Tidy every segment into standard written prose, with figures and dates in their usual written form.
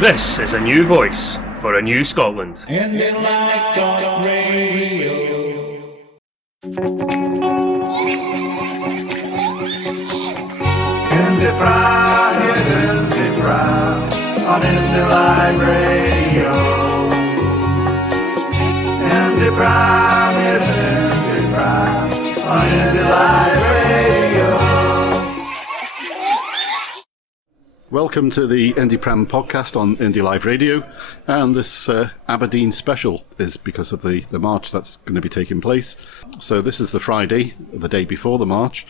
This is a new voice for a new Scotland. IndyPram is IndyPram on IndyLive Radio. IndyPram is IndyPram on IndyLive Radio. Welcome to the IndyPram podcast on IndyLive Radio, and this Aberdeen special is because of the march that's going to be taking place. So this is the Friday, the day before the march,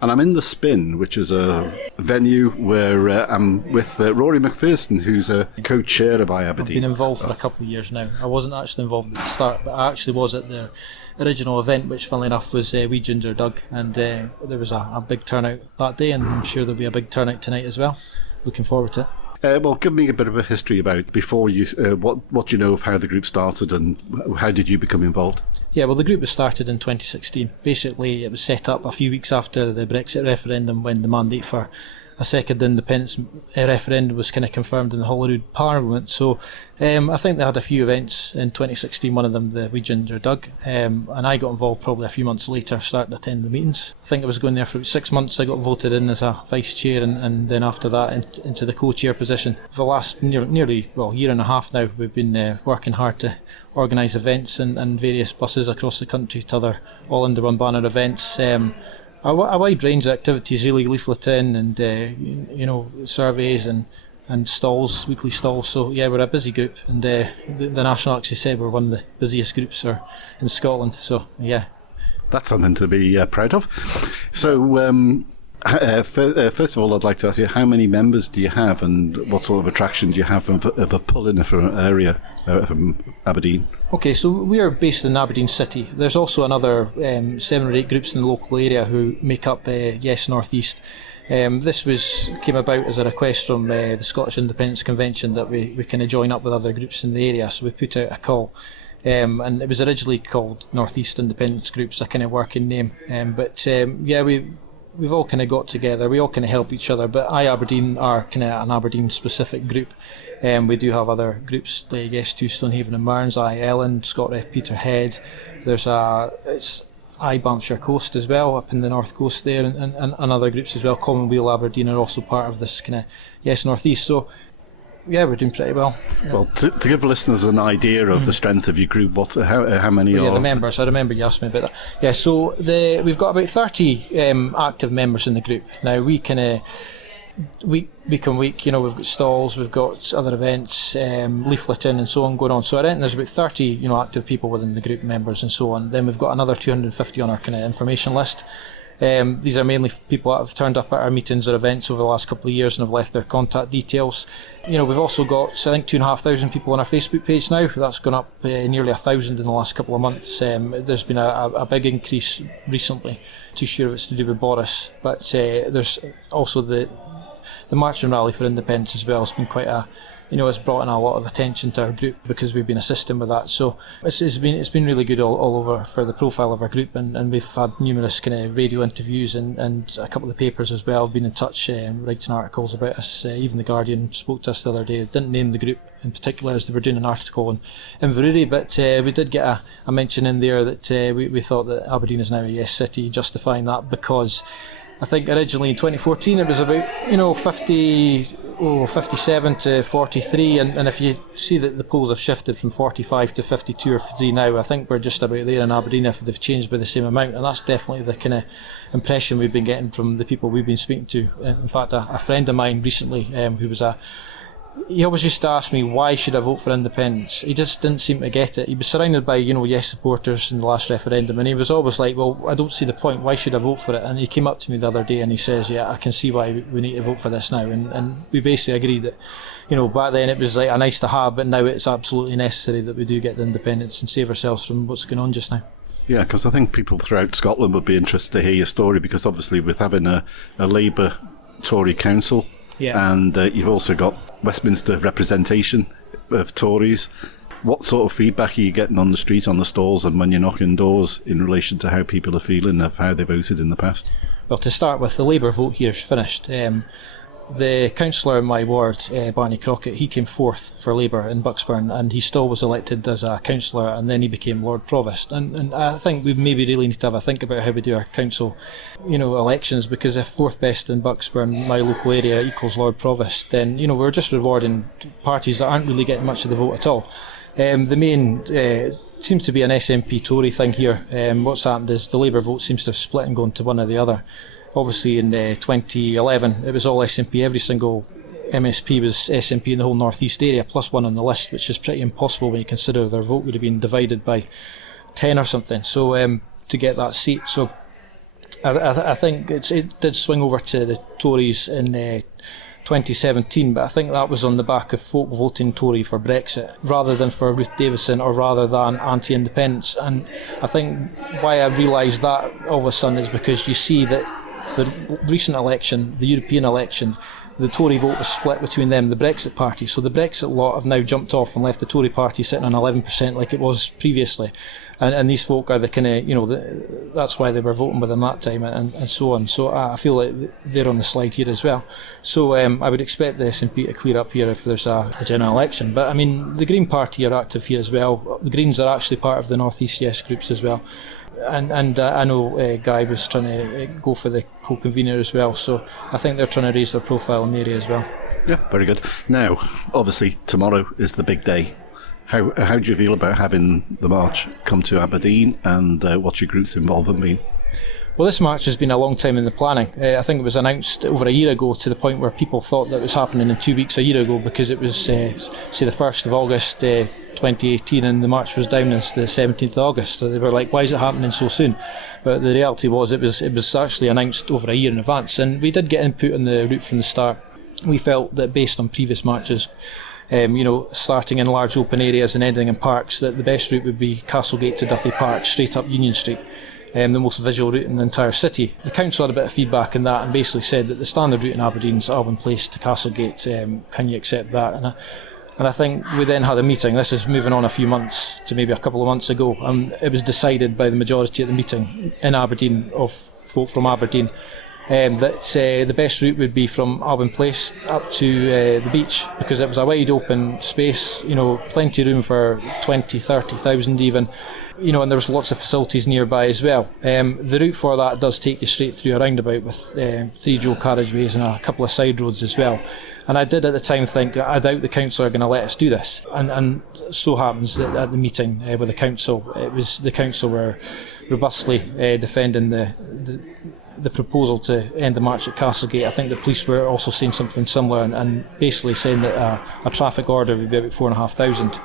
and I'm in the Spin, which is a venue where I'm with Rory MacPherson, who's a co-chair of Aberdeen. I've been involved for a couple of years now. I wasn't actually involved at the start, but I actually was at the original event, which funnily enough was Wee Ginger Doug, and there was a big turnout that day, and I'm sure there'll be a big turnout tonight as well. Looking forward to it. Well, give me a bit of a history about before you. What do you know of how the group started and how did you become involved? Yeah, well, the group was started in 2016. Basically, it was set up a few weeks after the Brexit referendum, when the mandate for a second independence referendum was kind of confirmed in the Holyrood Parliament. So I think they had a few events in 2016, one of them the Wee Ginger Doug, and I got involved probably a few months later, started to attend the meetings. I think I was going there for about 6 months. I got voted in as a vice chair, and then after that into the co-chair position. For the last nearly year and a half now, we've been working hard to organise events and various buses across the country to other all under one banner events. A wide range of activities, really, leafleting and surveys and stalls, weekly stalls. So yeah, we're a busy group, and the National actually said we're one of the busiest groups in Scotland. So yeah, that's something to be proud of. So first of all, I'd like to ask you, how many members do you have, and what sort of attraction do you have of a pull-in from an area from Aberdeen? Okay, so we are based in Aberdeen City. There's also another 7 or 8 groups in the local area who make up Yes North East. This came about as a request from the Scottish Independence Convention that we kind of join up with other groups in the area, so we put out a call. And it was originally called North East Independence Groups, a kind of working name. We've all kind of got together, we all kind of help each other, but Aberdeen are kind of an Aberdeen specific group. We do have other groups like Yes to Stonehaven and Mearns, Ellen, ScotRef Peterhead. There's it's Bantshire Coast as well, up in the north coast there, and other groups as well. Commonweal Aberdeen are also part of this kind of Yes North East. So yeah, we're doing pretty well. Yeah. Well, to give listeners an idea of the strength of your group, how many are? Yeah, the members. I remember you asked me about that. Yeah, so we've got about 30 active members in the group. Now we kind of week on week, we've got stalls, we've got other events, leafleting and so on going on. So I reckon there's about 30 active people within the group members and so on. Then we've got another 250 on our kind of information list. These are mainly people that have turned up at our meetings or events over the last couple of years and have left their contact details. We've also got, I think, 2,500 people on our Facebook page now. That's gone up nearly 1,000 in the last couple of months. There's been a big increase recently. Too sure if it's to do with Boris, but there's also the March and Rally for Independence as well. It's been quite it's brought in a lot of attention to our group because we've been assisting with that. So it's been really good all over for the profile of our group, and we've had numerous kind of radio interviews and a couple of the papers as well have been in touch, writing articles about us. Even the Guardian spoke to us the other day. They didn't name the group in particular as they were doing an article on Inverurie, but we did get a mention in there that we thought that Aberdeen is now a Yes City, justifying that because I think originally in 2014 it was about 57 to 43, and if you see that the polls have shifted from 45 to 52 or 3 now, I think we're just about there in Aberdeen if they've changed by the same amount, and that's definitely the kind of impression we've been getting from the people we've been speaking to. In fact, a friend of mine recently who was he always used to ask me, why should I vote for independence? He just didn't seem to get it. He was surrounded by, Yes supporters in the last referendum, and he was always like, well, I don't see the point, why should I vote for it? And he came up to me the other day and he says, yeah, I can see why we need to vote for this now. And we basically agreed that, back then it was like a nice to have, but now it's absolutely necessary that we do get the independence and save ourselves from what's going on just now. Yeah, because I think people throughout Scotland would be interested to hear your story, because obviously with having a Labour Tory council, yeah, and you've also got Westminster representation of Tories. What sort of feedback are you getting on the street, on the stalls, and when you're knocking doors in relation to how people are feeling of how they voted in the past? Well, to start with, the Labour vote here is finished. the councillor in my ward, Barney Crockett, he came fourth for Labour in Bucksburn, and he still was elected as a councillor, and then he became Lord Provost. And I think we maybe really need to have a think about how we do our council, elections, because if fourth best in Bucksburn, my local area, equals Lord Provost, then we're just rewarding parties that aren't really getting much of the vote at all. The main seems to be an SNP Tory thing here. What's happened is the Labour vote seems to have split and gone to one or the other. Obviously in 2011 it was all SNP, every single MSP was SNP in the whole North East area, plus one on the list, which is pretty impossible when you consider their vote would have been divided by 10 or something, so to get that seat. So I think it did swing over to the Tories in 2017, but I think that was on the back of folk voting Tory for Brexit rather than for Ruth Davidson, or rather than anti-independence. And I think why I realised that all of a sudden is because you see that the recent election, the European election, the Tory vote was split between them and the Brexit party. So the Brexit lot have now jumped off and left the Tory party sitting on 11% like it was previously. And these folk are the kind of, that's why they were voting with them that time, and so on. So I feel like they're on the slide here as well. So I would expect the SNP to clear up here if there's a general election. But I mean, the Green Party are active here as well. The Greens are actually part of the North East Yes groups as well. And I know Guy was trying to go for the co-convener as well, so I think they're trying to raise their profile in the area as well. Yeah, very good. Now, obviously, tomorrow is the big day. How do you feel about having the march come to Aberdeen, and what's your group's involvement been? Well, this march has been a long time in the planning. I think it was announced over a year ago, to the point where people thought that it was happening in 2 weeks a year ago, because it was, say, the 1st of August 2018, and the march was down as the 17th of August. So they were like, why is it happening so soon? But the reality was it was actually announced over a year in advance, and we did get input on the route from the start. We felt that based on previous marches, starting in large open areas and ending in parks, that the best route would be Castlegate to Duthie Park, straight up Union Street. The most visual route in the entire city. The council had a bit of feedback in that and basically said that the standard route in Aberdeen is Alban Place to Castlegate. Can you accept that? And I think we then had a meeting. This is moving on a few months to maybe a couple of months ago, and it was decided by the majority at the meeting in Aberdeen, of folk from Aberdeen, that the best route would be from Alban Place up to the beach, because it was a wide open space, plenty of room for 20, 30,000 even, and there was lots of facilities nearby as well. The route for that does take you straight through a roundabout with 3 dual carriageways and a couple of side roads as well. And I did at the time think, I doubt the council are going to let us do this. And so happens that at the meeting with the council, the council were robustly defending the proposal to end the march at Castlegate. I think the police were also saying something similar, and basically saying that a traffic order would be about 4,500,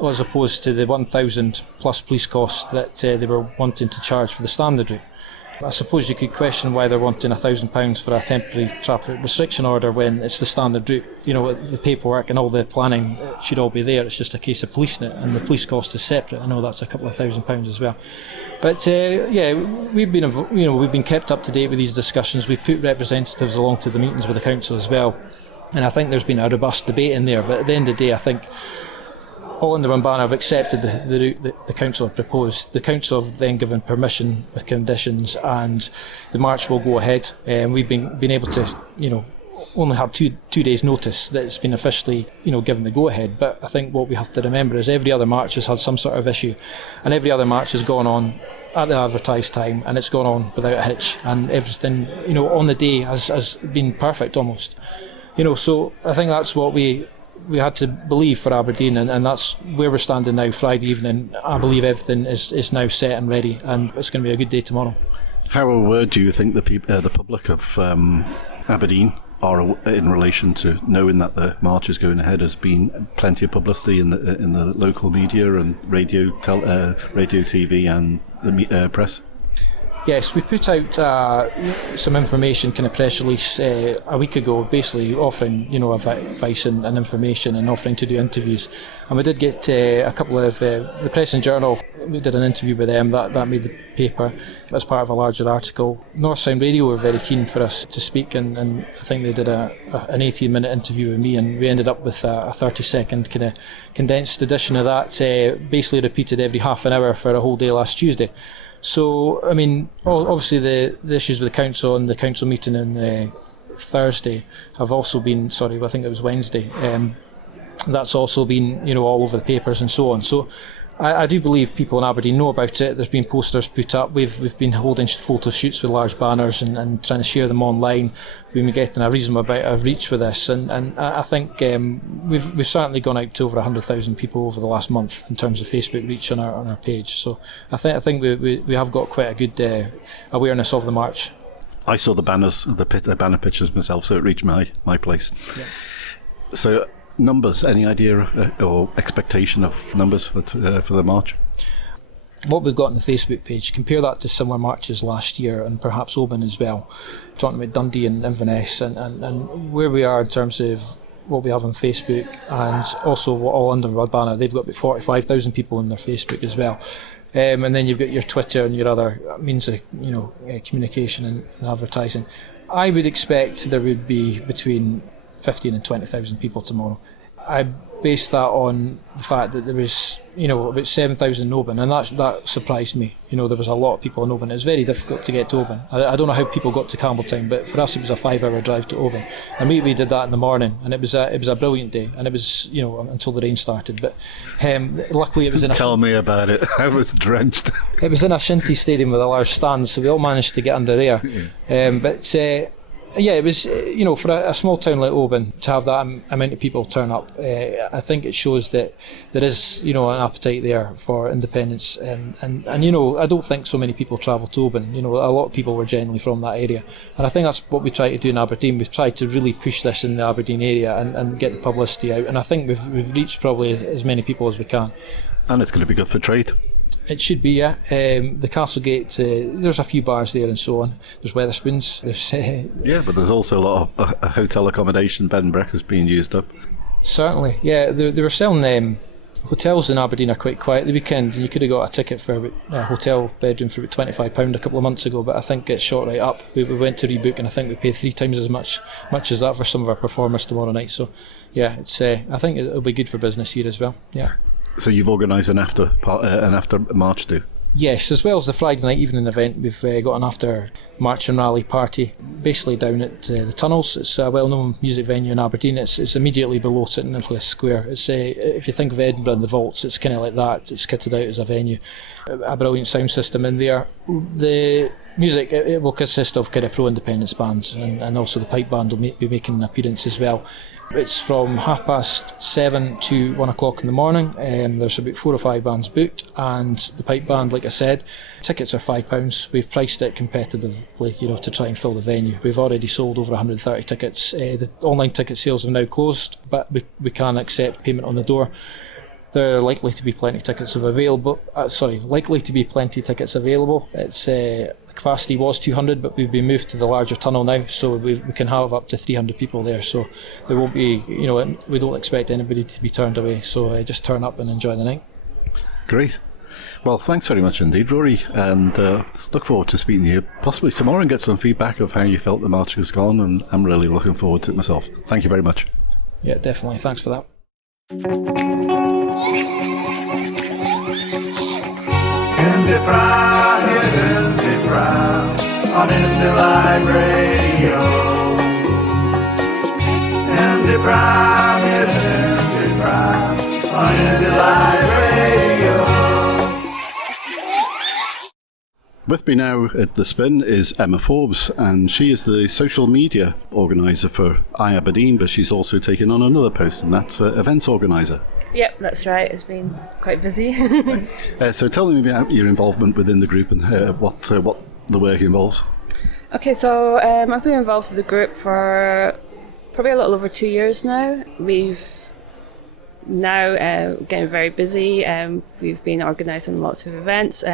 as opposed to the 1,000 plus police costs that they were wanting to charge for the standard route. I suppose you could question why they're wanting £1,000 for a temporary traffic restriction order when it's the standard route. The paperwork and all the planning, it should all be there. It's just a case of policing it, and the police cost is separate. I know that's a couple of £1,000 as well. But we've been kept up to date with these discussions. We've put representatives along to the meetings with the council as well, and I think there's been a robust debate in there. But at the end of the day, I think all under one banner have accepted the route that the council have proposed. The council have then given permission with conditions, and the march will go ahead. And we've been able to, only have two days' notice that it's been officially, given the go-ahead. But I think what we have to remember is every other march has had some sort of issue, and every other march has gone on at the advertised time, and it's gone on without a hitch, and everything, on the day has been perfect almost. So I think that's what we had to believe for Aberdeen, and that's where we're standing now. Friday evening, I believe everything is now set and ready, and it's going to be a good day tomorrow. How aware do you think the public of Aberdeen are in relation to knowing that the march is going ahead? Has been plenty of publicity in the local media and radio, TV, and the press. Yes, we put out some information, kind of press release a week ago, basically offering advice and information, and offering to do interviews. And we did get a couple of the Press and Journal. We did an interview with them that made the paper as part of a larger article. North Sound Radio were very keen for us to speak, and I think they did an 18-minute interview with me, and we ended up with a 30-second kind of condensed edition of that, basically repeated every half an hour for a whole day last Tuesday. So, I mean, obviously the issues with the council and the council meeting in Thursday have also been, sorry, I think it was Wednesday, that's also been, all over the papers and so on. So I do believe people in Aberdeen know about it. There's been posters put up. We've been holding photo shoots with large banners and trying to share them online. We've been getting a reasonable amount of reach with this, and I think we've certainly gone out to over 100,000 people over the last month in terms of Facebook reach on our page. So I think we have got quite a good awareness of the march. I saw the banners, the banner pictures myself, so it reached my place. Yeah. So numbers, any idea or expectation of numbers for the march? What we've got on the Facebook page, compare that to similar marches last year and perhaps Oban as well. Talking about Dundee and Inverness and where we are in terms of what we have on Facebook, and also what all under one banner. They've got about 45,000 people on their Facebook as well. And then you've got your Twitter and your other means of communication and advertising. I would expect there would be between 15 and 20,000 people tomorrow. I based that on the fact that there was, about 7,000 in Oban, and that surprised me. There was a lot of people in Oban. It was very difficult to get to Oban. I don't know how people got to Campbelltown, but for us it was a 5-hour drive to Oban, and we did that in the morning, and it was a brilliant day, and it was until the rain started. But luckily it was in Tell me about it. I was drenched. It was in a shinty stadium with a large stand, so we all managed to get under there. Yeah, it was, for a small town like Oban, to have that amount of people turn up, I think it shows that there is, an appetite there for independence. And I don't think so many people travel to Oban. A lot of people were generally from that area. And I think that's what we try to do in Aberdeen. We've tried to really push this in the Aberdeen area and get the publicity out. And I think we've reached probably as many people as we can. And it's going to be good for trade. It should be, yeah. The Castlegate, there's a few bars there and so on. There's Wetherspoons. Yeah, but there's also a lot of hotel accommodation, bed and breakfast being used up. Certainly, yeah. They were selling hotels in Aberdeen are quite quiet the weekend, and you could have got a ticket for a hotel bedroom for about £25 a couple of months ago, but I think it's shot right up. We went to rebook, and I think we paid 3 times as much as that for some of our performers tomorrow night. So, yeah, it's. I think it'll be good for business here as well. Yeah. So you've organised an after march too? Yes, as well as the Friday night evening event, we've got an after march and rally party, basically down at the Tunnels. It's a well-known music venue in Aberdeen. It's immediately below St Nicholas Square. It's if you think of Edinburgh and the Vaults, it's kind of like that. It's kitted out as a venue, a brilliant sound system in there. The music it will consist of kind of pro-independence bands, and also the pipe band will be making an appearance as well. It's from 7:30 to 1 o'clock in the morning. There's about 4 or 5 bands booked, and the pipe band, like I said, tickets are £5. We've priced it competitively, to try and fill the venue. We've already sold over 130 tickets. The online ticket sales have now closed, but we can accept payment on the door. There are likely to be plenty tickets available. Tickets available. It's the capacity was 200, but we've been moved to the larger tunnel now, so we can have up to 300 people there. So there won't be, we don't expect anybody to be turned away. So just turn up and enjoy the night. Great. Well, thanks very much indeed, Rory, and look forward to speaking to you possibly tomorrow and get some feedback of how you felt the march has gone, and I'm really looking forward to it myself. Thank you very much. Yeah, definitely. Thanks for that. IndyPram is IndyPram on Indy Live Radio. IndyPram is IndyPram on Indy Live Radio. With me now at the Spin is Emma Forbes, and she is the social media organiser for Aberdeen, but she's also taken on another post, and that's events organiser. Yep, that's right. It's been quite busy. So tell me about your involvement within the group and what the work involves. Okay, so I've been involved with the group for probably a little over 2 years now. We've now getting very busy. We've been organising lots of events.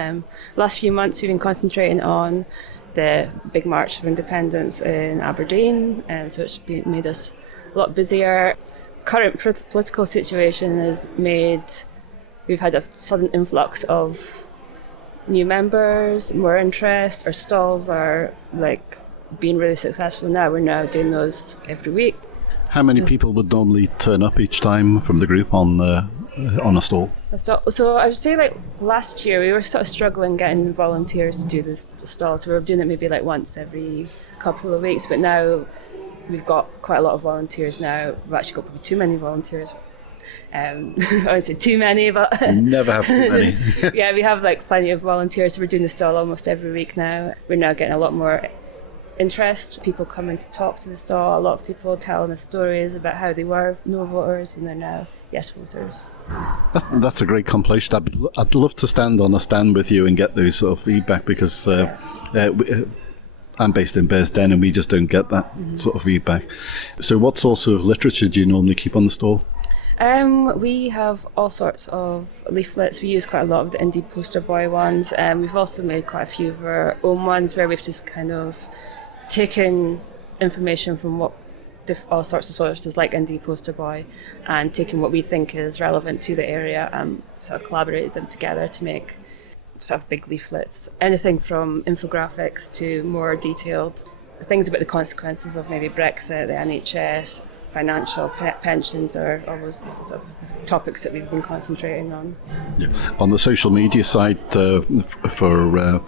Last few months we've been concentrating on the big March of Independence in Aberdeen, so it's made us a lot busier. Current political situation has made we've had a sudden influx of new members, more interest. Our stalls are being really successful now. We're now doing those every week. How many people would normally turn up each time from the group on a stall? So I would say last year we were sort of struggling getting volunteers to do this stall, so we were doing it maybe once every couple of weeks, but now we've got quite a lot of volunteers now. We've actually got probably too many volunteers. I would say too many, but You never have too many. yeah, we have like plenty of volunteers. So we're doing the stall almost every week now. We're now getting a lot more interest, people coming to talk to the stall, a lot of people telling us stories about how they were no voters and they're now yes voters. That's a great compilation. I'd love to stand on a stand with you and get those sort of feedback, because I'm based in Bearsden and we just don't get that sort of feedback. So what sorts of literature do you normally keep on the stall? We have all sorts of leaflets. We use quite a lot of the indie poster boy ones. We've also made quite a few of our own ones where we've just kind of taken information from all sorts of sources like indie poster boy and taken what we think is relevant to the area and sort of collaborated them together to make sort of big leaflets. Anything from infographics to more detailed things about the consequences of maybe Brexit, the NHS, financial pensions are always sort of the topics that we've been concentrating on. Yeah. On the social media side for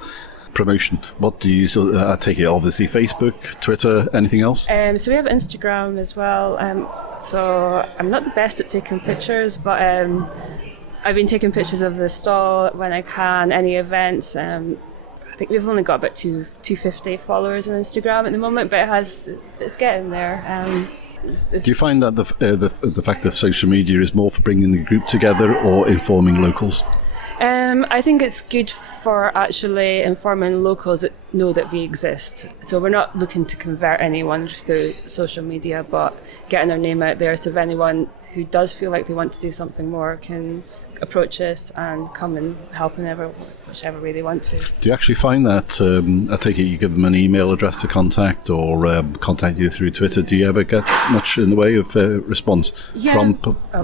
promotion, what do you use? I take it obviously Facebook, Twitter, anything else? So we have Instagram as well. So I'm not the best at taking pictures, but I've been taking pictures of the stall when I can, any events. I think we've only got about 250 followers on Instagram at the moment, but it's getting there. Do you find that the fact that social media is more for bringing the group together or informing locals? I think it's good for actually informing locals that know that we exist. So we're not looking to convert anyone through social media, but getting our name out there. So if anyone who does feel like they want to do something more can approach us and come and help in whichever way they want to. Do you actually find that, I take it you give them an email address to contact or contact you through Twitter, do you ever get much in the way of response from...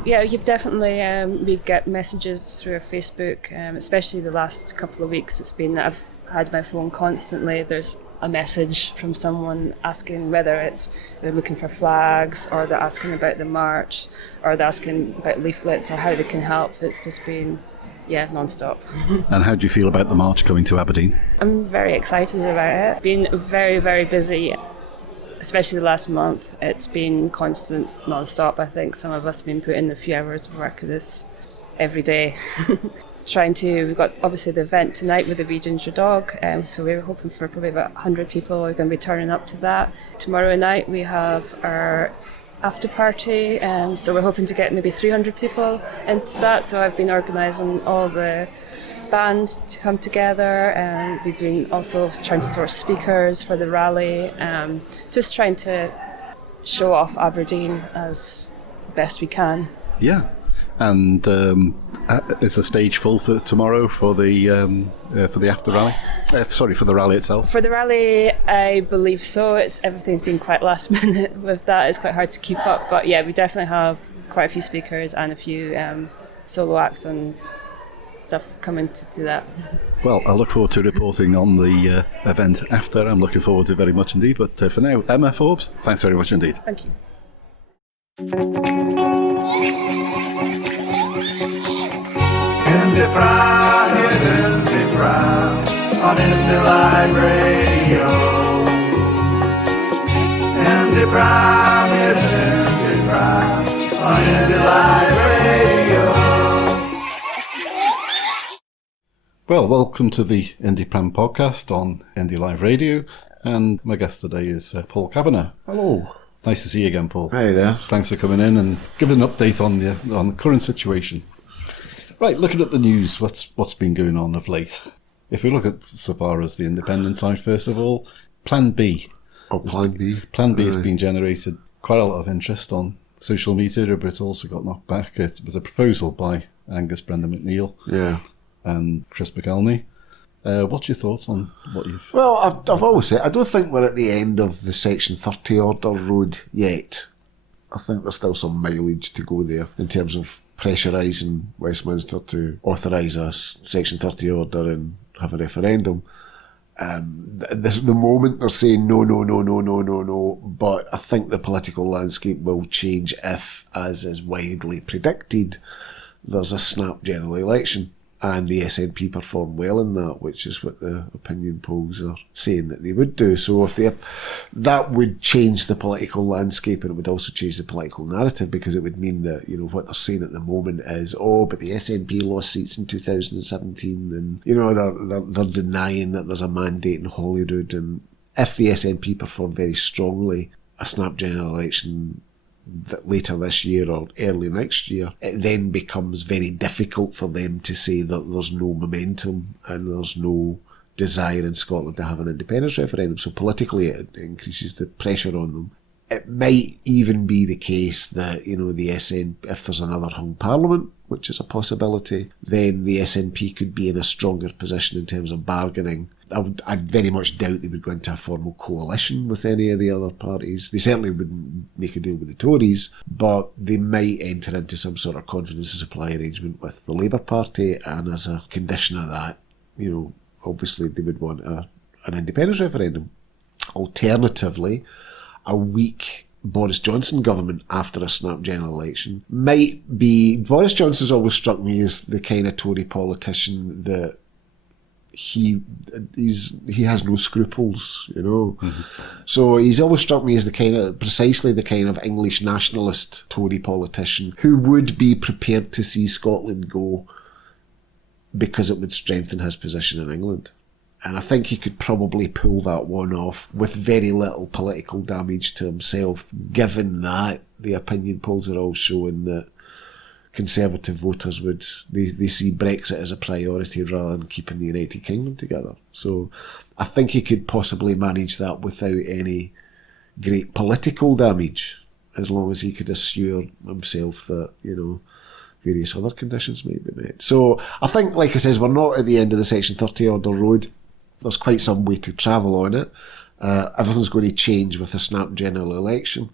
Yeah, you've definitely, we get messages through our Facebook, especially the last couple of weeks. It's been that I've had my phone constantly. There's a message from someone asking whether it's they're looking for flags or they're asking about the march or they're asking about leaflets or how they can help. It's just been, non-stop. And how do you feel about the march coming to Aberdeen? I'm very excited about it. Been very, very busy, especially the last month. It's been constant, non-stop. I think some of us have been putting a few hours of work at this every day. We've got obviously the event tonight with the We Ginger Dog, so we're hoping for probably about 100 people are going to be turning up to that. Tomorrow night we have our after party, so we're hoping to get maybe 300 people into that. So I've been organising all the bands to come together, and we've been also trying to source speakers for the rally, just trying to show off Aberdeen as best we can. Yeah. And is the stage full for tomorrow for the after rally? For the rally itself. For the rally, I believe so. Everything's been quite last minute with that. It's quite hard to keep up. But yeah, we definitely have quite a few speakers and a few solo acts and stuff coming to do that. Well, I look forward to reporting on the event after. I'm looking forward to it very much indeed. But for now, Emma Forbes, thanks very much indeed. Thank you. IndyPram is IndyPram on IndyLive Radio. IndyPram is IndyPram on IndyLive Radio. Well, welcome to the IndyPram podcast on IndyLive Radio, and my guest today is Paul Kavanagh. Hello. Nice to see you again, Paul. Hi there. Thanks for coming in and giving an update on the current situation. Right, looking at the news, what's been going on of late? If we look at so far as the independent side, first of all, Plan B. Plan B. Plan B has been generated quite a lot of interest on social media, but it's also got knocked back. It was a proposal by Angus Brendan McNeill and Chris McElney. What's your thoughts on what you've... Well, I've always said, I don't think we're at the end of the Section 30 order road yet. I think there's still some mileage to go there in terms of pressurising Westminster to authorise a Section 30 order and have a referendum. The moment they're saying no, but I think the political landscape will change if, as is widely predicted, there's a snap general election. And the SNP performed well in that, which is what the opinion polls are saying that they would do. So if that would change the political landscape, and it would also change the political narrative, because it would mean that, what they're saying at the moment is, but the SNP lost seats in 2017, and, they're denying that there's a mandate in Holyrood. And if the SNP perform very strongly, a snap general election that later this year or early next year, it then becomes very difficult for them to say that there's no momentum and there's no desire in Scotland to have an independence referendum. So politically it increases the pressure on them. It might even be the case that, the SNP, if there's another hung parliament, which is a possibility, then the SNP could be in a stronger position in terms of bargaining. I very much doubt they would go into a formal coalition with any of the other parties. They certainly wouldn't make a deal with the Tories, but they might enter into some sort of confidence and supply arrangement with the Labour Party, and as a condition of that, obviously they would want an independence referendum. Alternatively, a weak Boris Johnson government after a snap general election might be... Boris Johnson's always struck me as the kind of Tory politician that he has no scruples, So he's always struck me as precisely the kind of English nationalist Tory politician who would be prepared to see Scotland go because it would strengthen his position in England. And I think he could probably pull that one off with very little political damage to himself, given that the opinion polls are all showing that Conservative voters they see Brexit as a priority rather than keeping the United Kingdom together. So I think he could possibly manage that without any great political damage, as long as he could assure himself that, various other conditions might be met. So I think, like I says, we're not at the end of the Section 30 order road. There's quite some way to travel on it. Everything's going to change with the snap general election.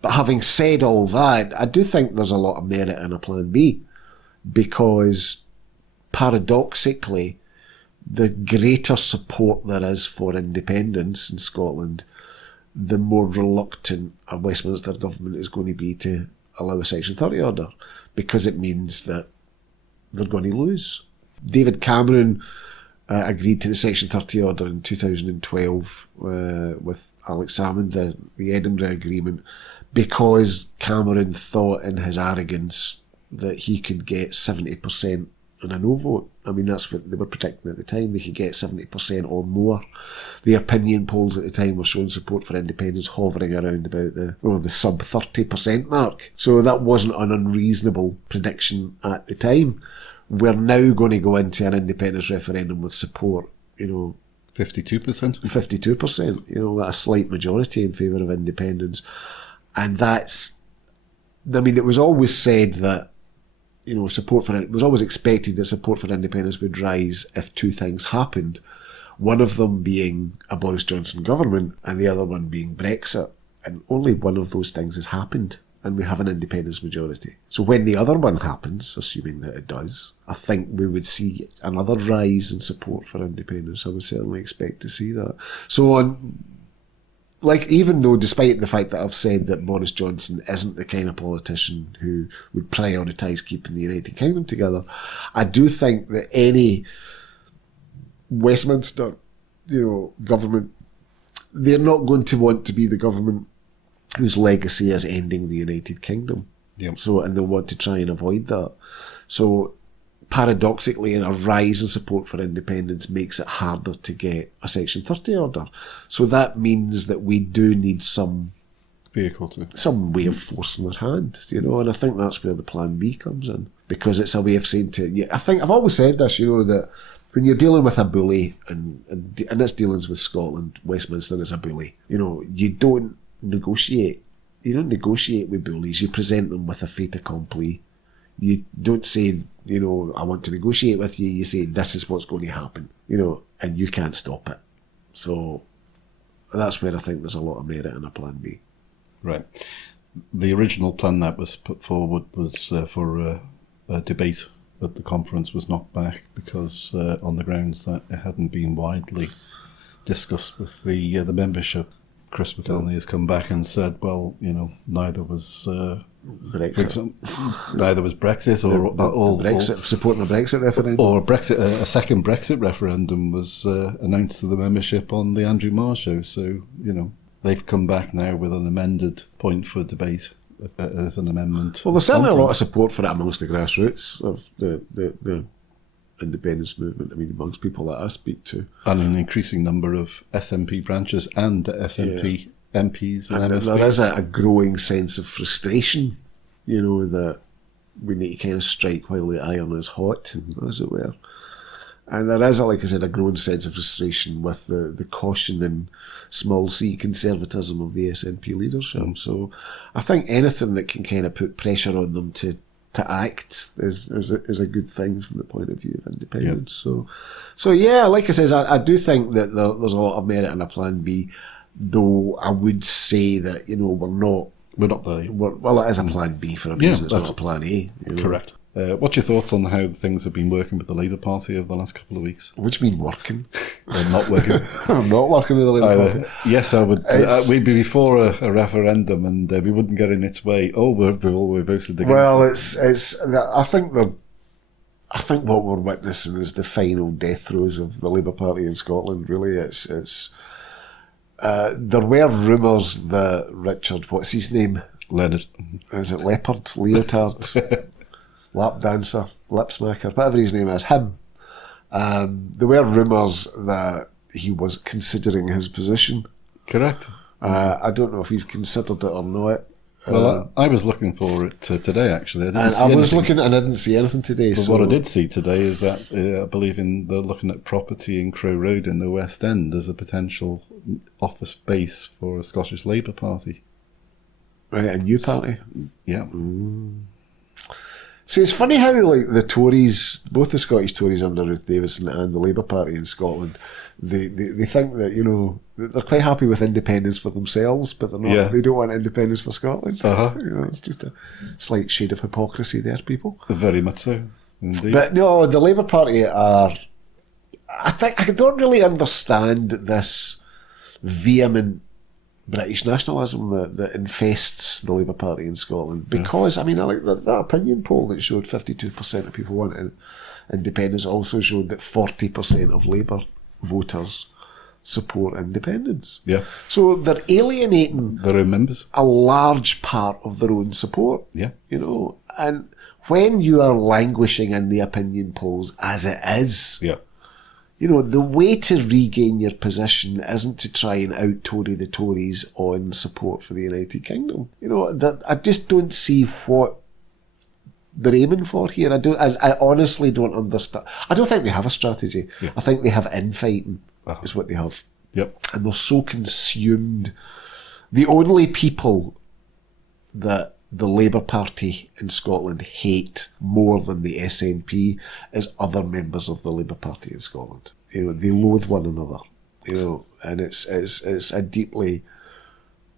But having said all that, I do think there's a lot of merit in a plan B, because paradoxically, the greater support there is for independence in Scotland, the more reluctant a Westminster government is going to be to allow a Section 30 order, because it means that they're going to lose. David Cameron agreed to the Section 30 order in 2012 with Alex Salmond, the Edinburgh Agreement, because Cameron thought in his arrogance that he could get 70% in a no vote. I mean, that's what they were predicting at the time. They could get 70% or more. The opinion polls at the time were showing support for independence hovering around about the sub 30% mark. So that wasn't an unreasonable prediction at the time. We're now going to go into an independence referendum with support, 52%? 52%, a slight majority in favour of independence. And it was always said that, it was always expected that support for independence would rise if two things happened. One of them being a Boris Johnson government and the other one being Brexit. And only one of those things has happened, and we have an independence majority. So when the other one happens, assuming that it does, I think we would see another rise in support for independence. I would certainly expect to see that. So even though, despite the fact that I've said that Boris Johnson isn't the kind of politician who would prioritise keeping the United Kingdom together, I do think that any Westminster, government, they're not going to want to be the government whose legacy is ending the United Kingdom. Yep. So, and they'll want to try and avoid that. So, paradoxically, a rise in support for independence makes it harder to get a Section 30 order. So that means that we do need some some way of forcing their hand, and I think that's where the plan B comes in, because it's a way of saying I think I've always said this, that when you're dealing with a bully, and its dealings with Scotland, Westminster is a bully, you don't negotiate. You don't negotiate with bullies, you present them with a fait accompli. You don't say, I want to negotiate with you. You say, this is what's going to happen, and you can't stop it. So that's where I think there's a lot of merit in a plan B. Right. The original plan that was put forward was for a debate at the conference was knocked back because on the grounds that it hadn't been widely discussed with the membership. Chris McElney has come back and said, well, neither was Brexit. Either was Brexit Brexit, supporting a Brexit referendum. or Brexit. A second Brexit referendum was announced to the membership on the Andrew Marr show. So, they've come back now with an amended point for debate as an amendment. Well, there's certainly a lot of support for it amongst the grassroots of the independence movement. I mean, amongst people that I speak to. And an increasing number of SNP branches and SNP MPs and MSPs. There is a growing sense of frustration, that we need to kind of strike while the iron is hot, as it were. And there is, like I said, a growing sense of frustration with the caution and small c conservatism of the SNP leadership. So I think anything that can kind of put pressure on them to act is a good thing from the point of view of independence. Yep. So yeah, like I says, I do think that there's a lot of merit in a plan B, though I would say that, we're not there. Well, it is a plan B for a reason. It's not a plan A. Correct. What's your thoughts on how things have been working with the Labour Party over the last couple of weeks? What do you mean working? Not working. I'm not working with the Labour Party. Yes, I would. We'd be before a referendum, and we wouldn't get in its way. Oh, we're voted against. Well, it's. I think what we're witnessing is the final death throes of the Labour Party in Scotland. Really, it's. There were rumours that Richard, what's his name? Leonard. Is it Leopard? Leotard? Lap dancer, lip smacker, whatever his name is, him. There were rumours that he was considering his position. Correct. I don't know if he's considered it or not. Well, I was looking for it today, actually. I was looking and I didn't see anything today. But what I did see today is that I believe they're looking at property in Crow Road in the West End as a potential office base for a Scottish Labour Party. Right, a new party? Yeah. See, it's funny how the Tories, both the Scottish Tories under Ruth Davidson and the Labour Party in Scotland, they think that, they're quite happy with independence for themselves, but they're not. Yeah. They don't want independence for Scotland. It's just a slight shade of hypocrisy there, people. Very much so, indeed. But no, the Labour Party are... I don't really understand this vehement British nationalism that infests the Labour Party in Scotland, because I like that opinion poll that showed 52% of people wanted independence also showed that 40% of Labour voters support independence. Yeah. So they're alienating their own members, a large part of their own support. Yeah. And when you are languishing in the opinion polls as it is, yeah. The way to regain your position isn't to try and out-Tory the Tories on support for the United Kingdom. I just don't see what they're aiming for here. I honestly don't understand. I don't think they have a strategy. Yeah. I think they have infighting is what they have. Yep. And they're so consumed. The only people that the Labour Party in Scotland hate more than the SNP is other members of the Labour Party in Scotland. They loathe one another. And it's a deeply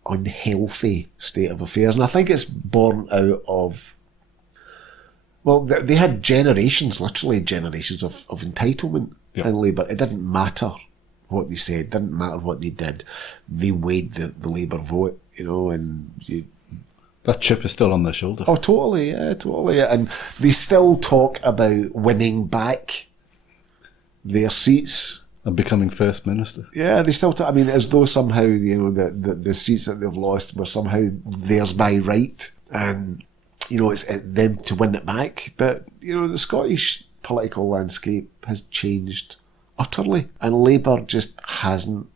unhealthy state of affairs. And I think it's born out of... Well, they had literally generations of entitlement in Labour. It didn't matter what they said, it didn't matter what they did. They weighed the Labour vote, and... That chip is still on their shoulder. Oh, totally, yeah, totally. And they still talk about winning back their seats. And becoming First Minister. Yeah, they still talk, as though somehow, the seats that they've lost were somehow theirs by right. And, it's them to win it back. But, the Scottish political landscape has changed utterly. And Labour just hasn't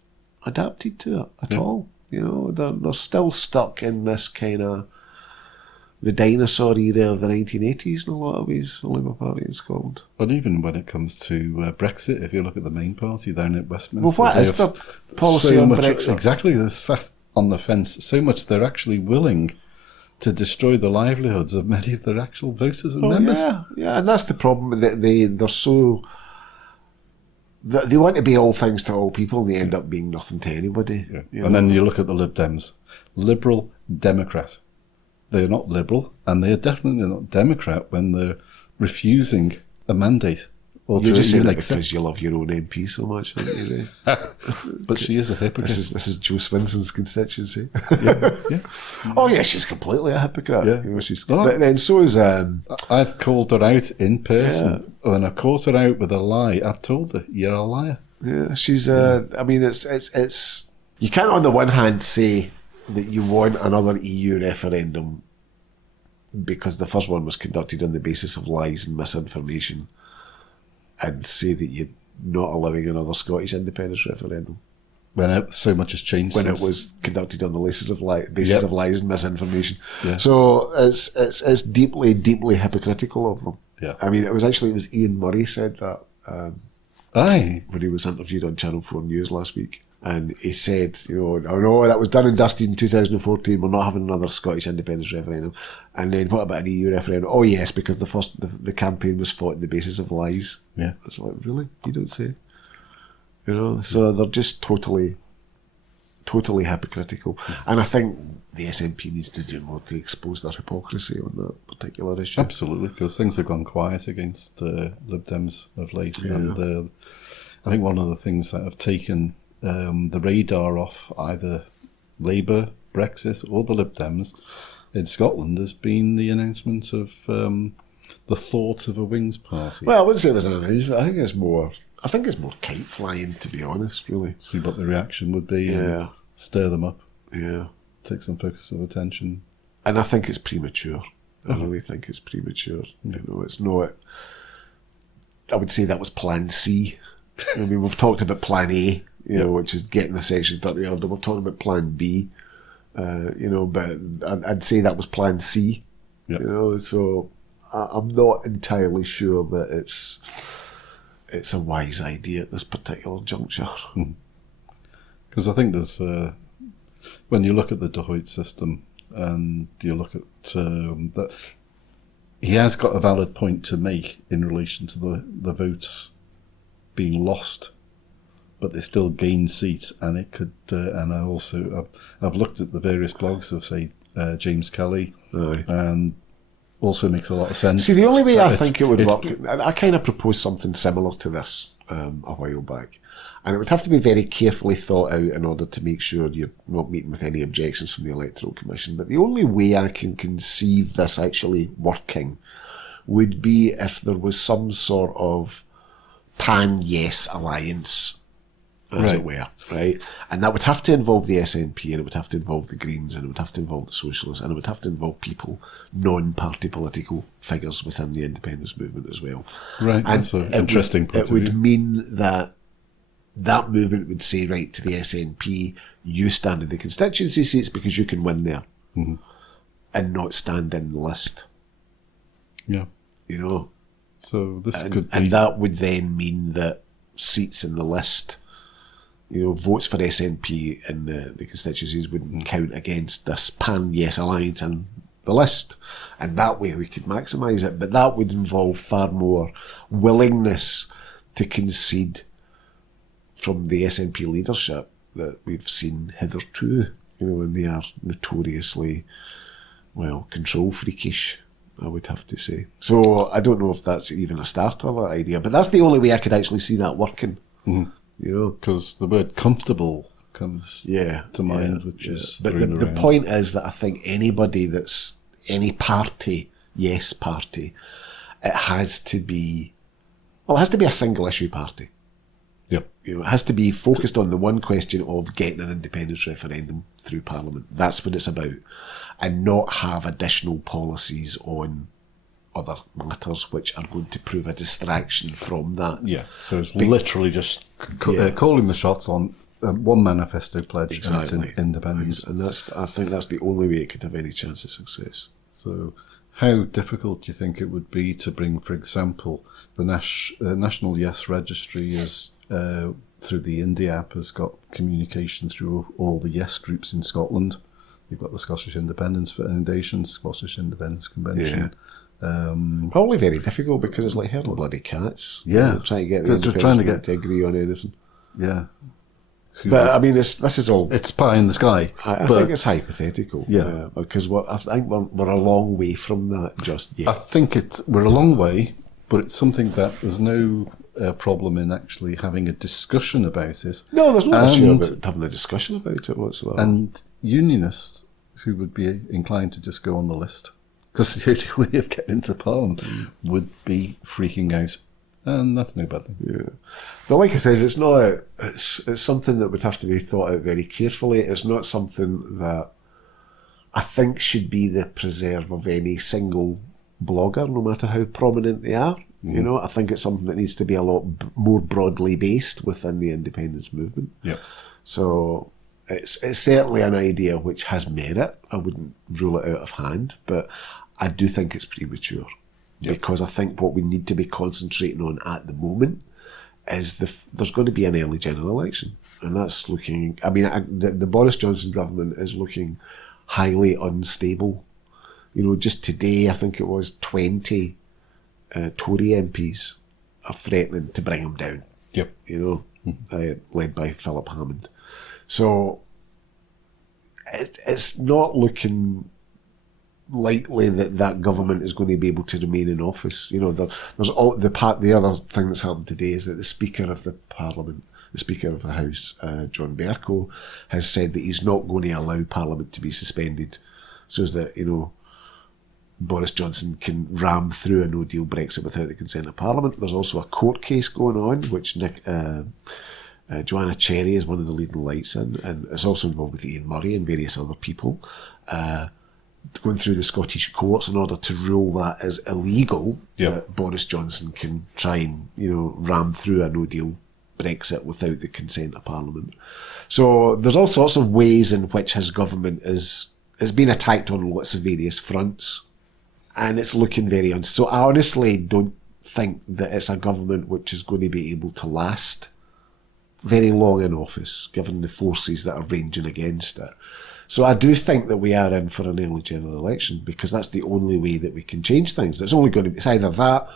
adapted to it at all. They're still stuck in this kind of the dinosaur era of the 1980s in a lot of ways, the Labour Party in Scotland. But even when it comes to Brexit, if you look at the main party down at Westminster... Well, what is the policy on Brexit? Exactly, they're sat on the fence so much they're actually willing to destroy the livelihoods of many of their actual voters and members. Yeah, and that's the problem. They're so... They want to be all things to all people, and they end up being nothing to anybody. Yeah. And then you look at the Lib Dems. Liberal Democrat. They're not liberal, and they're definitely not Democrat when they're refusing a mandate Or You to just say even that accept. because you love your own MP so much, don't you? But she is a hypocrite. This is Joe Swinson's constituency. Yeah. Oh yeah, she's completely a hypocrite. Yeah. You know, she's. Oh. But then so is I've called her out in person. When I caught her out with a lie, I've told her, you're a liar. yeah, she's. I mean, it's. You can't on the one hand say that you want another EU referendum because the first one was conducted on the basis of lies and misinformation, and say that you're not allowing another Scottish independence referendum When so much has changed when since. it was conducted on the basis of Yep. lies and misinformation. Yeah. So it's deeply, deeply hypocritical of them. Yeah. I mean, it was Ian Murray said that Aye. when he was interviewed on Channel 4 News last week. And he said, you know, oh no, that was done and dusted in 2014. We're not having another Scottish independence referendum. And then what about an EU referendum? Oh yes, because the campaign was fought on the basis of lies. Yeah. It's like, really? You don't say? You know, so they're just totally hypocritical. And I think the SNP needs to do more to expose their hypocrisy on that particular issue. Absolutely, because things have gone quiet against Lib Dems of late. Yeah. And I think one of the things that have taken the radar off either Labour, Brexit or the Lib Dems in Scotland has been the announcement of the thought of a Wings party. Well, I wouldn't say there's an announcement. I think it's more kite flying, to be honest, really. See what the reaction would be and stir them up, Yeah. take some focus of attention. And I think it's premature. I really think it's premature. You know, it's not. I would say that was Plan C. I mean, we've talked about Plan A, you know, which is getting the Section 30 order. We've talked about Plan B, you know, but I'd say that was Plan C. Yep. You know, so I'm not entirely sure that it's a wise idea at this particular juncture. Because I think there's, when you look at the Dehoyt system and you look at that, he has got a valid point to make in relation to the votes being lost, but they still gain seats, and it could. And I also I've looked at the various blogs of say James Kelly, and also makes a lot of sense. See, the only way I think it would work, I kind of proposed something similar to this a while back, and it would have to be very carefully thought out in order to make sure you're not meeting with any objections from the Electoral Commission. But the only way I can conceive this actually working would be if there was some sort of pan-yes alliance, as it were, right? And that would have to involve the SNP, and it would have to involve the Greens, and it would have to involve the Socialists, and it would have to involve people, non-party political figures within the independence movement as well. Right, And that's an interesting point It of would view. mean that that movement would say, right, to the SNP, you stand in the constituency seats because you can win there, and not stand in the list, Yeah. you know? So this could be. And that would then mean that seats in the list, you know, votes for SNP in the constituencies wouldn't count against this pan-yes alliance in the list. And that way we could maximise it. But that would involve far more willingness to concede from the SNP leadership that we've seen hitherto, you know, and they are notoriously, well, control freakish, I would have to say. So I don't know if that's even a starter, that idea, but that's the only way I could actually see that working. You know, because the word comfortable comes to mind, which is But thrown the around. point is that I think anybody that's any party, yes party, it has to be a single issue party. Yep. You know, it has to be focused on the one question of getting an independence referendum through Parliament. That's what it's about. And not have additional policies on other matters which are going to prove a distraction from that. Yeah, so it's literally just calling the shots on one manifesto pledge and it's independence. And I think that's the only way it could have any chance of success. So how difficult do you think it would be to bring, for example, the National Yes Registry is through the Indy app has got communication through all the Yes groups in Scotland. You've got the Scottish Independence Foundation, Scottish Independence Convention. Probably very difficult because it's like herding bloody cats. Yeah. You know, trying to get the Because they're trying to independence to agree on anything. Yeah. But I mean, this is all. It's pie in the sky. I think it's hypothetical. Yeah. Because I think we're a long way from that just yet. I think we're a long way, But it's something that there's no problem in actually having a discussion about it. No, there's no issue about having a discussion about it whatsoever. And unionists who would be inclined to just go on the list, because the only way of getting into Parliament would be freaking out. And that's no bad thing. Yeah. But like I said, it's not. It's something that would have to be thought out very carefully. It's not something that I think should be the preserve of any single blogger, no matter how prominent they are. You know, I think it's something that needs to be a lot more broadly based within the independence movement. Yeah. So it's certainly an idea which has merit. I wouldn't rule it out of hand, but I do think it's premature. Because I think what we need to be concentrating on at the moment is there's going to be an early general election. And that's looking, I mean, the Boris Johnson government is looking highly unstable. You know, just today, I think it was 20 Tory MPs are threatening to bring him down. Yep. You know, led by Philip Hammond. So it's not looking likely that government is going to be able to remain in office. You know, there's all the other thing that's happened today is that the Speaker of the Parliament, the Speaker of the House, John Bercow, has said that he's not going to allow Parliament to be suspended, so that, you know, Boris Johnson can ram through a no-deal Brexit without the consent of Parliament. There's also a court case going on, which Joanna Cherry is one of the leading lights in, and it's also involved with Ian Murray and various other people, going through the Scottish courts in order to rule that as illegal, that Boris Johnson can try and, you know, ram through a no-deal Brexit without the consent of Parliament. So there's all sorts of ways in which his government is being attacked on lots of various fronts, and it's looking very so I honestly don't think that it's a government which is going to be able to last very long in office, given the forces that are ranging against it. So I do think that we are in for an early general election, because that's the only way that we can change things. It's only going to be, it's either that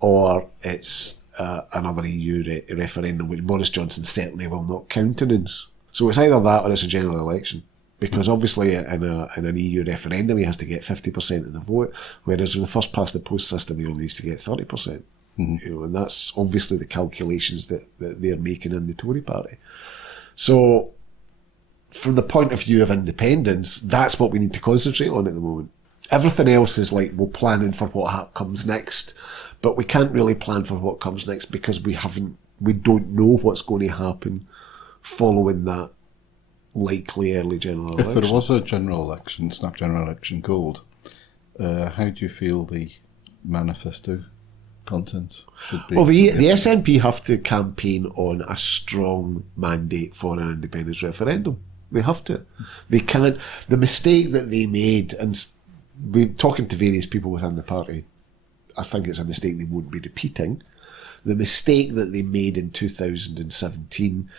or it's another EU referendum, which Boris Johnson certainly will not countenance. So it's either that or it's a general election, because obviously in an EU referendum he has to get 50% of the vote, whereas in the first past the post system he only needs to get 30%. You know, and that's obviously the calculations that they're making in the Tory party. So from the point of view of independence, that's what we need to concentrate on at the moment. Everything else is like, we're planning for what comes next, but we can't really plan for what comes next because we don't know what's going to happen following that likely early general election. If there was a general election, snap general election called, how do you feel the manifesto contents should be? Well, the SNP have to campaign on a strong mandate for an independence referendum. They have to. They can't. The mistake that they made, and we're talking to various people within the party, I think it's a mistake they won't be repeating. The mistake that they made in 2017,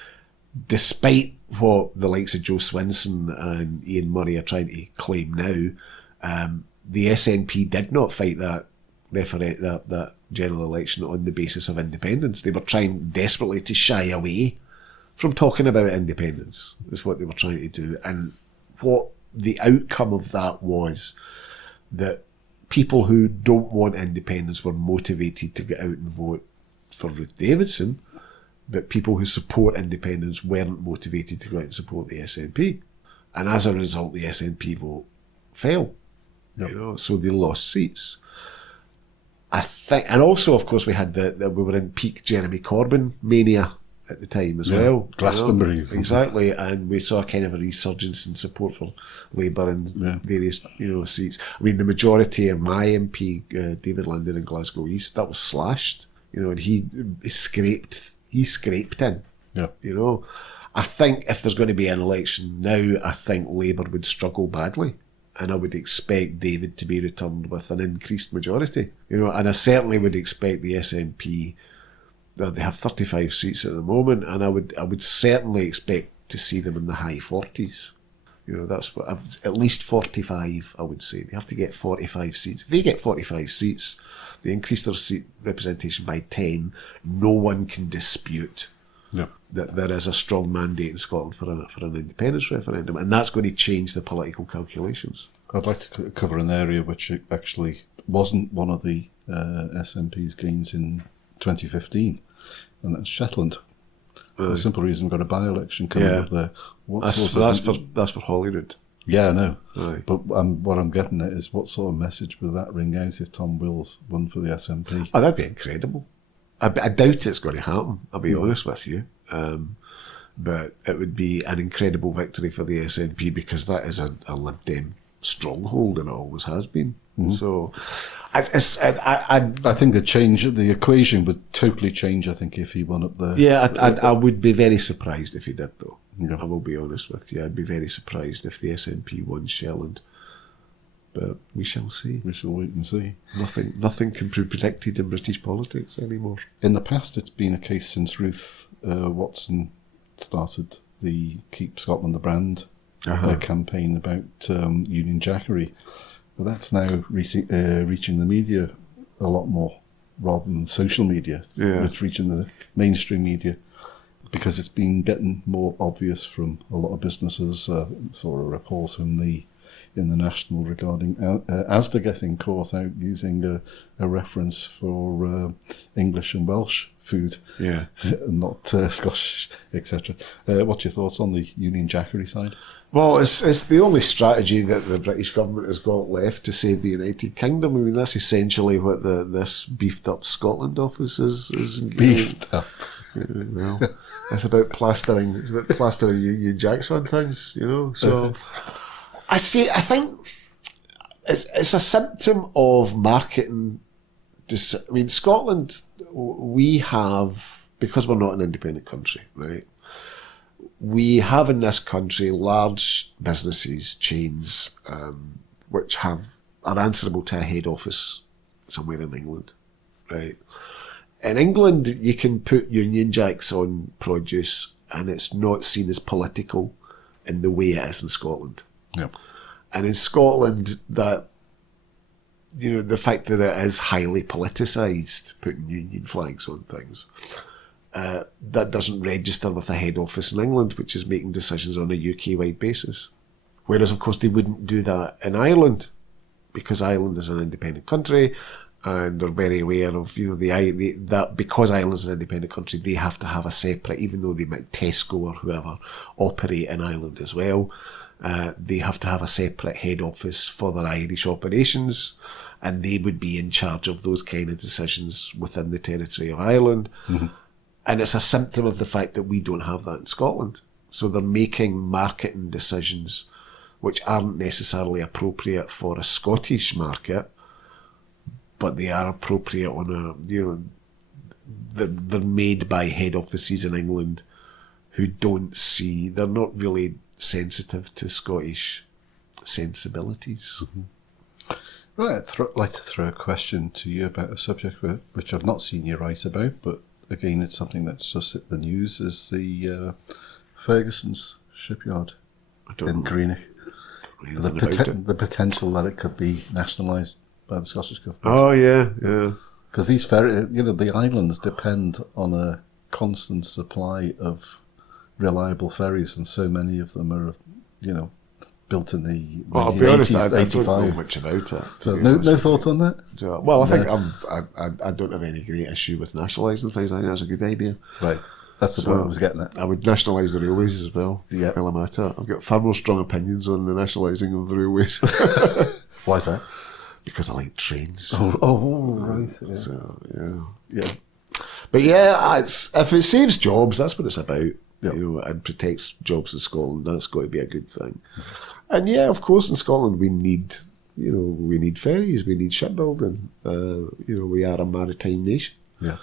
despite what the likes of Joe Swinson and Ian Murray are trying to claim now, the SNP did not fight that that general election on the basis of independence. They were trying desperately to shy away from talking about independence, is what they were trying to do. And what the outcome of that was that people who don't want independence were motivated to get out and vote for Ruth Davidson, but people who support independence weren't motivated to go out and support the SNP. And as a result, the SNP vote fell. You know, so they lost seats. I think, and also, of course, we had we were in peak Jeremy Corbyn mania at the time as well. Glastonbury. You know? Exactly, and we saw a kind of a resurgence in support for Labour in various, you know, seats. I mean, the majority of my MP, David Linden in Glasgow East, that was slashed. You know, and he scraped in. Yeah. You know, I think if there's going to be an election now, I think Labour would struggle badly. And I would expect David to be returned with an increased majority. You know, and I certainly would expect the SNP, they have 35 seats at the moment, and I would certainly expect to see them in the high 40s. You know, that's what at least 45, I would say. They have to get 45 seats. If they get 45 seats, they increase their seat representation by 10. No one can dispute that there is a strong mandate in Scotland for an independence referendum, and that's going to change the political calculations. I'd like to cover an area which actually wasn't one of the SNP's gains in 2015, and that's Shetland. The simple reason we've got a by-election coming up there. That's for Holyrood. Yeah, I know. Right. But what I'm getting at is, what sort of message would that ring out if Tom Wills won for the SNP? Oh, that'd be incredible. I doubt it's going to happen, I'll be honest with you. But it would be an incredible victory for the SNP, because that is a Lib Dem stronghold, and it always has been. So I think the equation would totally change, I think, if he won up there. Yeah, I would be very surprised if he did, though. Yeah. I will be honest with you. I'd be very surprised if the SNP won Shetland. But we shall see. We shall wait and see. Nothing can be predicted in British politics anymore. In the past, it's been a case since Ruth Watson started the Keep Scotland the Brand campaign about Union Jackery. But that's now reaching the media a lot more, rather than social media. It's reaching the mainstream media, because it's been getting more obvious from a lot of businesses. Saw a report in the National regarding Asda getting caught out using a reference for English and Welsh food, and not Scottish, etc. What's your thoughts on the Union Jackery side? Well, it's the only strategy that the British government has got left to save the United Kingdom. I mean, that's essentially what this beefed up Scotland office is beefed up. Well, it's about plastering. It's about plastering Union Jacks on things, So I think it's a symptom of marketing. I mean, Scotland, we have, because we're not an independent country, right? We have in this country large businesses, chains, which are answerable to a head office somewhere in England, right? In England, you can put Union Jacks on produce and it's not seen as political in the way it is in Scotland. Yep. And in Scotland, that the fact that it is highly politicised, putting Union flags on things, that doesn't register with the head office in England, which is making decisions on a UK-wide basis. Whereas, of course, they wouldn't do that in Ireland, because Ireland is an independent country, and they're very aware of that because Ireland is an independent country, they have to have a separate, even though they might Tesco or whoever operate in Ireland as well, they have to have a separate head office for their Irish operations, and they would be in charge of those kind of decisions within the territory of Ireland. Mm-hmm. And it's a symptom of the fact that we don't have that in Scotland. So they're making marketing decisions which aren't necessarily appropriate for a Scottish market, but they are appropriate on they're made by head offices in England who they're not really sensitive to Scottish sensibilities. Mm-hmm. Right, I'd like to throw a question to you about a subject which I've not seen you write about, but again, it's something that's just hit the news, is the Ferguson's shipyard in Greenock. The potential that it could be nationalised by the Scottish government. Oh, yeah. Because these the islands depend on a constant supply of reliable ferries, and so many of them are, built in the I'll be honest, 80s, I 85. don't know much about it. So no thoughts on that? So, well, I think I don't have any great issue with nationalising things. I think that's a good idea. Right. That's the point I was getting at. I would nationalise the railways as well. Yeah. While I'm at it. I've got far more strong opinions on the nationalising of the railways. Why is that? Because I like trains. Oh, right. Yeah. So, yeah. But yeah, if it saves jobs, that's what it's about. Yep. And protects jobs in Scotland. That's got to be a good thing. And yeah, of course, in Scotland we need ferries, we need shipbuilding. We are a maritime nation. Yeah.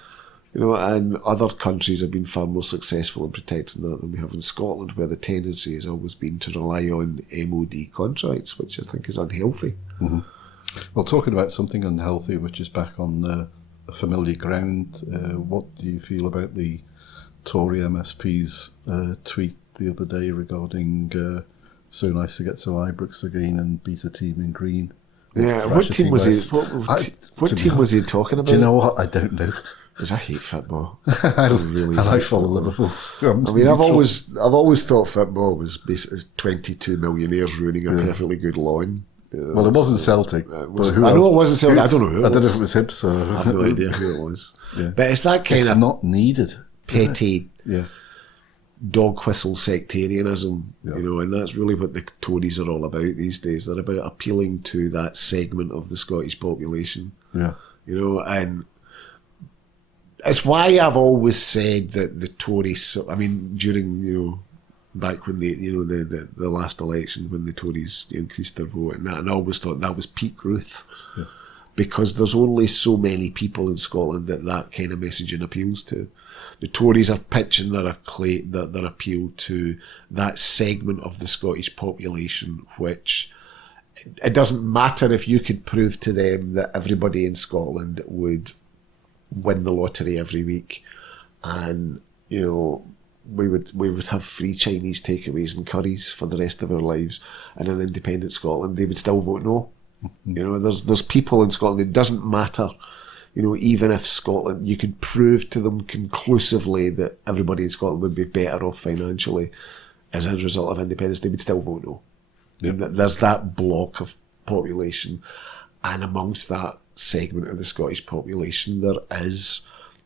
And other countries have been far more successful in protecting that than we have in Scotland, where the tendency has always been to rely on MOD contracts, which I think is unhealthy. Mm-hmm. Well, talking about something unhealthy, which is back on familiar ground, what do you feel about the Tory MSP's tweet the other day regarding so nice to get to Ibrox again and beat a team in green? Yeah, what team was he? What team was he talking about? Do you know what? I don't know. Because I hate football. I follow Liverpool. So I've always thought football was basically 22 millionaires ruining a perfectly good lawn. Well, it wasn't Celtic. But who I know else? it wasn't Celtic. I don't know who. I don't know if it was Hibs. I have no idea who it was. Yeah. But it's that kind It's of not needed. petty Yeah. dog whistle sectarianism, Yeah. and that's really what the Tories are all about these days. They're about appealing to that segment of the Scottish population, Yeah. and it's why I've always said that the Tories, I mean, during, back when the last election, when the Tories increased their vote and that, and I always thought that was peak growth. Yeah. Because there's only so many people in Scotland that kind of messaging appeals to. The Tories are pitching their appeal to that segment of the Scottish population, which it doesn't matter if you could prove to them that everybody in Scotland would win the lottery every week, and we would have free Chinese takeaways and curries for the rest of our lives in an independent Scotland. They would still vote no. There's people in Scotland. It doesn't matter, even if Scotland, you could prove to them conclusively that everybody in Scotland would be better off financially as a result of independence, they would still vote no. Yep. And there's that block of population, and amongst that segment of the Scottish population, there is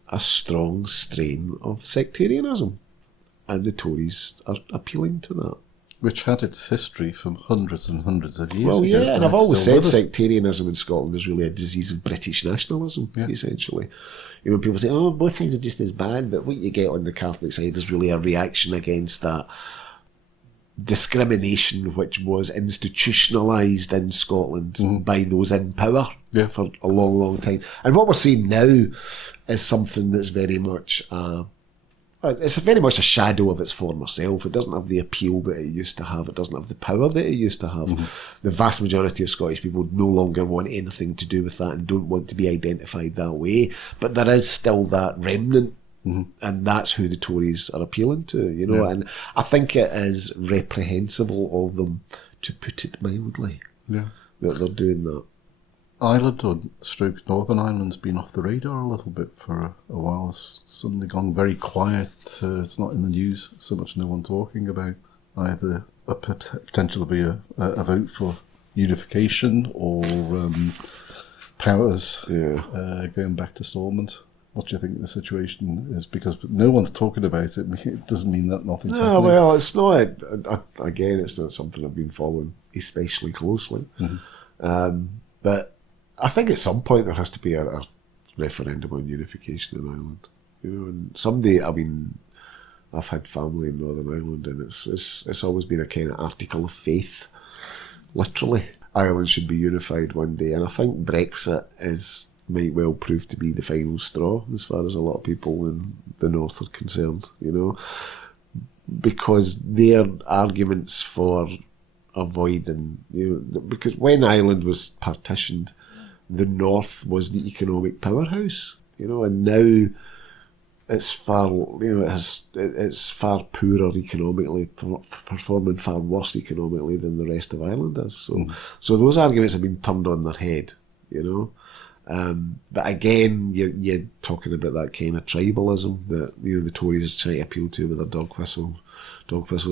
a strong strain of sectarianism, and the Tories are appealing to that. Which had its history from hundreds and hundreds of years Well, ago. yeah, and I've it's always still said with us. sectarianism in Scotland is really a disease of British nationalism, Yeah. essentially. People say, oh, both sides are just as bad, but what you get on the Catholic side is really a reaction against that discrimination which was institutionalised in Scotland by those in power for a long, long time. And what we're seeing now is something that's very much it's very much a shadow of its former self. It doesn't have the appeal that it used to have. It doesn't have the power that it used to have. The vast majority of Scottish people no longer want anything to do with that and don't want to be identified that way. But there is still that remnant, and that's who the Tories are appealing to, And I think it is reprehensible of them, to put it mildly, that they're doing that. Ireland or stroke Northern Ireland's been off the radar a little bit for a while. It's suddenly gone very quiet. It's not in the news so much. No one talking about either a potential to be a vote for unification or powers going back to Stormont. What do you think the situation is? Because no one's talking about it. It doesn't mean that nothing's happening. Well, it's not. Again, it's not something I've been following especially closely. But I think at some point there has to be a referendum on unification in Ireland. And someday, I've had family in Northern Ireland, and it's always been a kind of article of faith, literally. Ireland should be unified one day, and I think Brexit might well prove to be the final straw as far as a lot of people in the north are concerned, because their arguments for avoiding, because when Ireland was partitioned, the north was the economic powerhouse, and now it's far, it's far poorer economically, performing far worse economically than the rest of Ireland is. So those arguments have been turned on their head, But again, you're talking about that kind of tribalism that the Tories try to appeal to with their dog whistles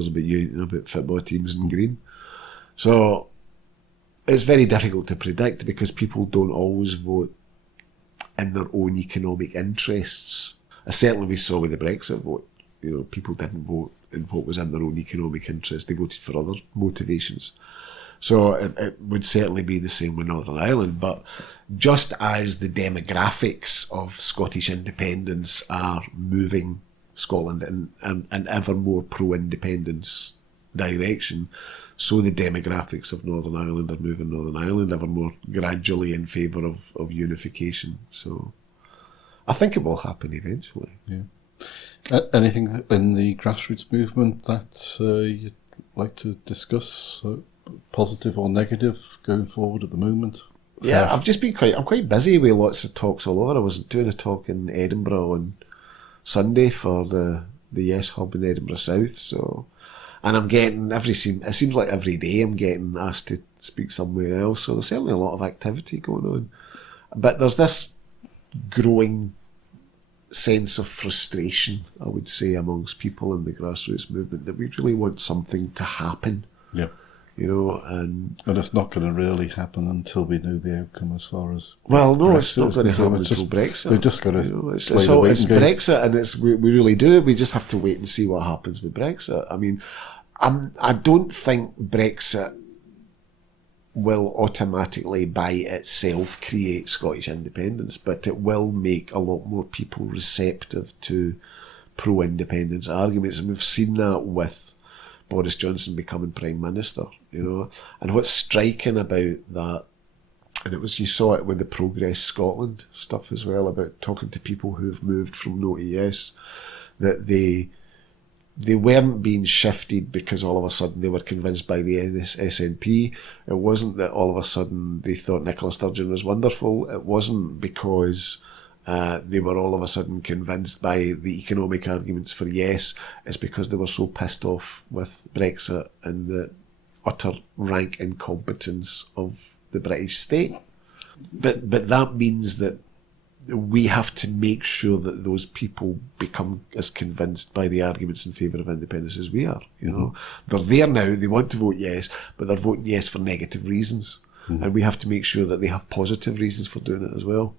about football teams in green. So it's very difficult to predict because people don't always vote in their own economic interests. Certainly we saw with the Brexit vote, people didn't vote in what was in their own economic interest. They voted for other motivations. So it would certainly be the same with Northern Ireland, but just as the demographics of Scottish independence are moving Scotland in an ever more pro-independence direction, so the demographics of Northern Ireland are moving Northern Ireland ever more gradually in favour of unification. So I think it will happen eventually. Yeah. Anything in the grassroots movement that you'd like to discuss, positive or negative, going forward at the moment? Yeah, I'm quite busy with lots of talks all over. I was doing a talk in Edinburgh on Sunday for the Yes Hub in Edinburgh South. And I'm getting it seems like every day I'm getting asked to speak somewhere else. So there's certainly a lot of activity going on. But there's this growing sense of frustration, I would say, amongst people in the grassroots movement that we really want something to happen. Yeah. and it's not going to really happen until we know the outcome as far as it's not going to so happen it's until just- Brexit. We've just got to It's play the waiting game. Brexit, and we really do. We just have to wait and see what happens with Brexit. I mean, I don't think Brexit will automatically by itself create Scottish independence, but it will make a lot more people receptive to pro-independence arguments, and we've seen that with Boris Johnson becoming Prime Minister, And what's striking about that, and you saw it with the Progress Scotland stuff as well, about talking to people who've moved from no to yes, that they weren't being shifted because all of a sudden they were convinced by the SNP. It wasn't that all of a sudden they thought Nicola Sturgeon was wonderful. It wasn't because they were all of a sudden convinced by the economic arguments for yes. It's because they were so pissed off with Brexit and the utter rank incompetence of the British state. But that means that we have to make sure that those people become as convinced by the arguments in favour of independence as we are. They're there now, they want to vote yes, but they're voting yes for negative reasons. And we have to make sure that they have positive reasons for doing it as well.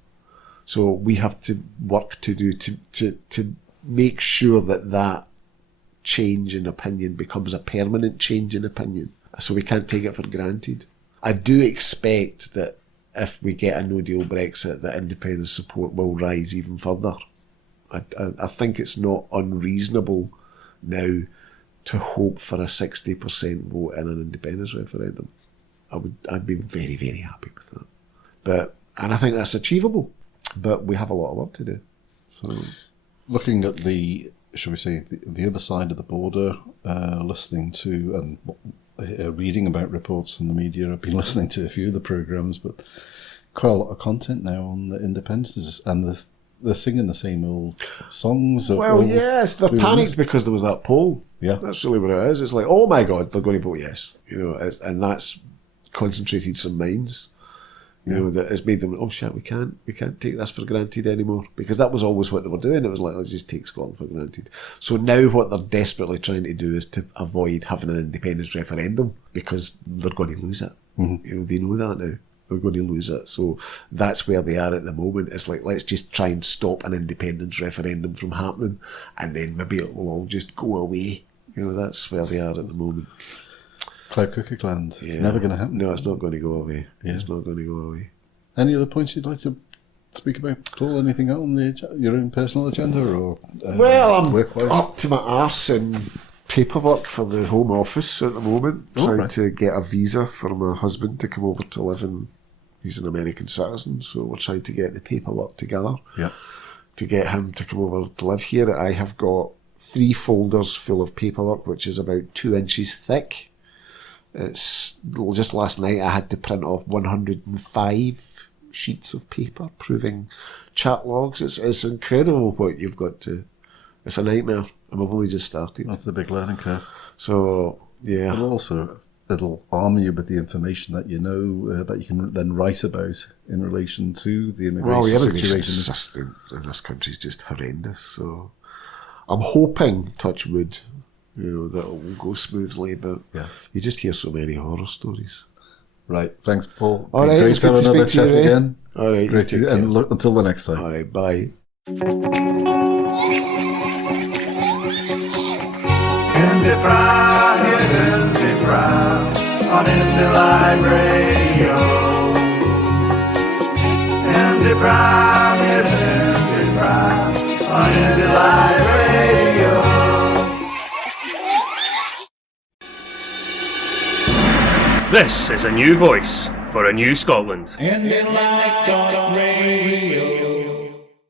So we have to work to do to make sure that change in opinion becomes a permanent change in opinion. So we can't take it for granted. I do expect that if we get a no-deal Brexit, that independence support will rise even further. I think it's not unreasonable now to hope for a 60% vote in an independence referendum. I'd be very, very happy with that. And I think that's achievable, but we have a lot of work to do. So, looking at the other side of the border, listening to and reading about reports in the media. I've been listening to a few of the programmes, but quite a lot of content now on the independence, and they're singing the same old songs. Yes, they're panicked because there was that poll. Yeah. That's really what it is. It's like, oh my God, they're going to vote yes. And that's concentrated some minds. That has made them, oh shit, we can't take this for granted anymore, because that was always what they were doing. It was like, let's just take Scotland for granted. So now what they're desperately trying to do is to avoid having an independence referendum, because they're going to lose it. Mm-hmm. They know that now. They're going to lose it. So that's where they are at the moment. It's like, let's just try and stop an independence referendum from happening, and then maybe it will all just go away. That's where they are at the moment. Cloud Cookie Land. It's never going to happen. No, it's not going to go away. Yeah. It's not going to go away. Any other points you'd like to speak about, Paul? Anything else on your own personal agenda, or I'm work-wise? up to my arse in paperwork for the Home Office at the moment, trying to get a visa for my husband to come over to live in. He's an American citizen, so we're trying to get the paperwork together to get him to come over to live here. I have got 3 folders full of paperwork, which is about 2 inches thick. It's just last night I had to print off 105 sheets of paper proving chat logs. It's incredible what you've got to. It's a nightmare, and we've only just started. That's a big learning curve. So yeah, and also it'll arm you with the information that that you can then write about in relation to the immigration situation. The system in this country is just horrendous. So I'm hoping, touch wood, that it will go smoothly, but you just hear so many horror stories. Right, thanks, Paul. All right, great to have another chat again. All right, great and until the next time. All right, bye. IndyPram, yes, IndyPram on Indy Live Radio. IndyPram, yes, IndyPram on Indy Live Radio. This is a new voice for a new Scotland. IndyLive.radio.